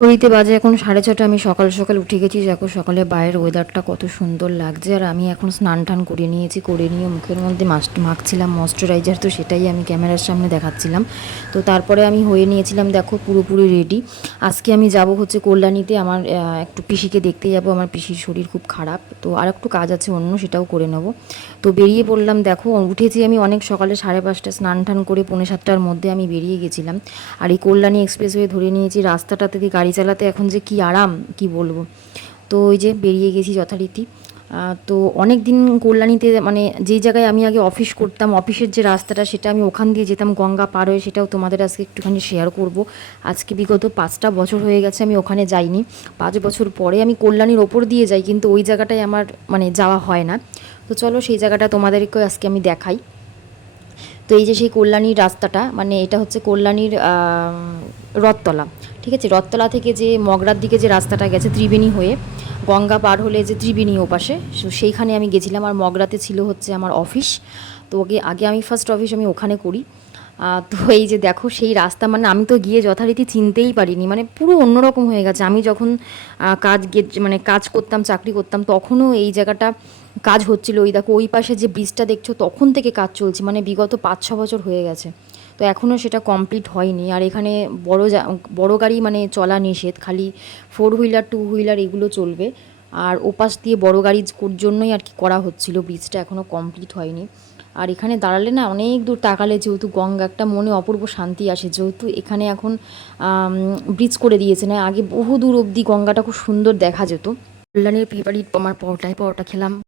ঘড়িতে বাজে এখন 6:30। আমি সকাল সকাল উঠে গেছি। দেখো সকালে বাইরের ওয়েদারটা কত সুন্দর লাগছে। আর আমি এখন স্নান টান করে নিয়েছি, করে নিয়ে মুখের মধ্যে মাখছিলাম ময়শ্চারাইজার, তো সেটাই আমি ক্যামেরার সামনে দেখাচ্ছিলাম। তো তারপরে আমি হয়ে নিয়েছিলাম দেখো পুরোপুরি রেডি। আজকে আমি যাব হচ্ছে কল্যাণীতে, আমার একটু পিসিকে দেখতে যাব। আমার পিসির শরীর খুব খারাপ, তো আর একটু কাজ আছে অন্য, সেটাও করে নেব। তো বেরিয়ে পড়লাম। দেখো উঠেছি আমি অনেক সকালে 5:30, স্নান টান করে 6:45-7টার মধ্যে আমি বেরিয়ে গেছিলাম। আর এই কল্যাণী এক্সপ্রেসওয়ে ধরে নিয়েছি। রাস্তাটাতে দিয়ে গাড়ি চালাতে এখন যে কি আরাম, কি বলবো। তো ওই যে বেরিয়ে গেছি যথারীতি। তো অনেক দিন কল্যাণীতে, মানে যেই জায়গায় আমি আগে অফিস করতাম, অফিসের যে রাস্তাটা সেটা আমি ওখান দিয়ে যেতাম গঙ্গা পার হয়ে, সেটাও তোমাদের আজকে একটুখানি শেয়ার করব। আজকে বিগত 5টা বছর হয়ে গেছে আমি ওখানে যাইনি। 5 বছর পরে আমি কল্যাণীর ওপর দিয়ে যাই, কিন্তু ওই জায়গাটায় আমার মানে যাওয়া হয় না। তো চলো সেই জায়গাটা তোমাদেরকে আজকে আমি দেখাই। তো এই যে সেই কল্যাণীর রাস্তাটা, মানে এটা হচ্ছে কল্যাণীর রথতলা। ঠিক আছে, রথতলা থেকে যে মগরার দিকে যে রাস্তাটা গেছে ত্রিবেণী হয়ে, গঙ্গা পার হলে যে ত্রিবেণী ওপাশে, সেইখানে আমি গেছিলাম। আর মগরাতে ছিল হচ্ছে আমার অফিস। তো আগে আমি ফার্স্ট অফিস আমি ওখানে করি। তো এই যে দেখো সেই রাস্তা, মানে আমি তো গিয়ে যথারীতি চিনতেই পারিনি, মানে পুরো অন্যরকম হয়ে গেছে। আমি যখন মানে কাজ করতাম, চাকরি করতাম, তখনও এই জায়গাটা কাজ হচ্ছিল। ওই দেখো ওই পাশে যে ব্রিজটা দেখছো, তখন থেকে কাজ চলছে, মানে বিগত 5-6 বছর হয়ে গেছে। তো এখনও সেটা কমপ্লিট হয়নি। আর এখানে বড় গাড়ি মানে চলা নিষেধ, খালি 4 হুইলার 2 হুইলার এগুলো চলবে। আর ওপাশ দিয়ে বড় গাড়ির জন্যই আর কি করা হচ্ছিল, ব্রিজটা এখনও কমপ্লিট হয়নি। আর এখানে দাঁড়ালে না অনেক দূর তাকালে, যেহেতু গঙ্গা, একটা মনে অপূর্ব শান্তি আসে। যেহেতু এখানে এখন ব্রিজ করে দিয়েছে, না আগে বহু দূর অবধি গঙ্গাটা খুব সুন্দর দেখা যেত। কল্যাণীর ফেভারিট আমার পরোটা খেলাম।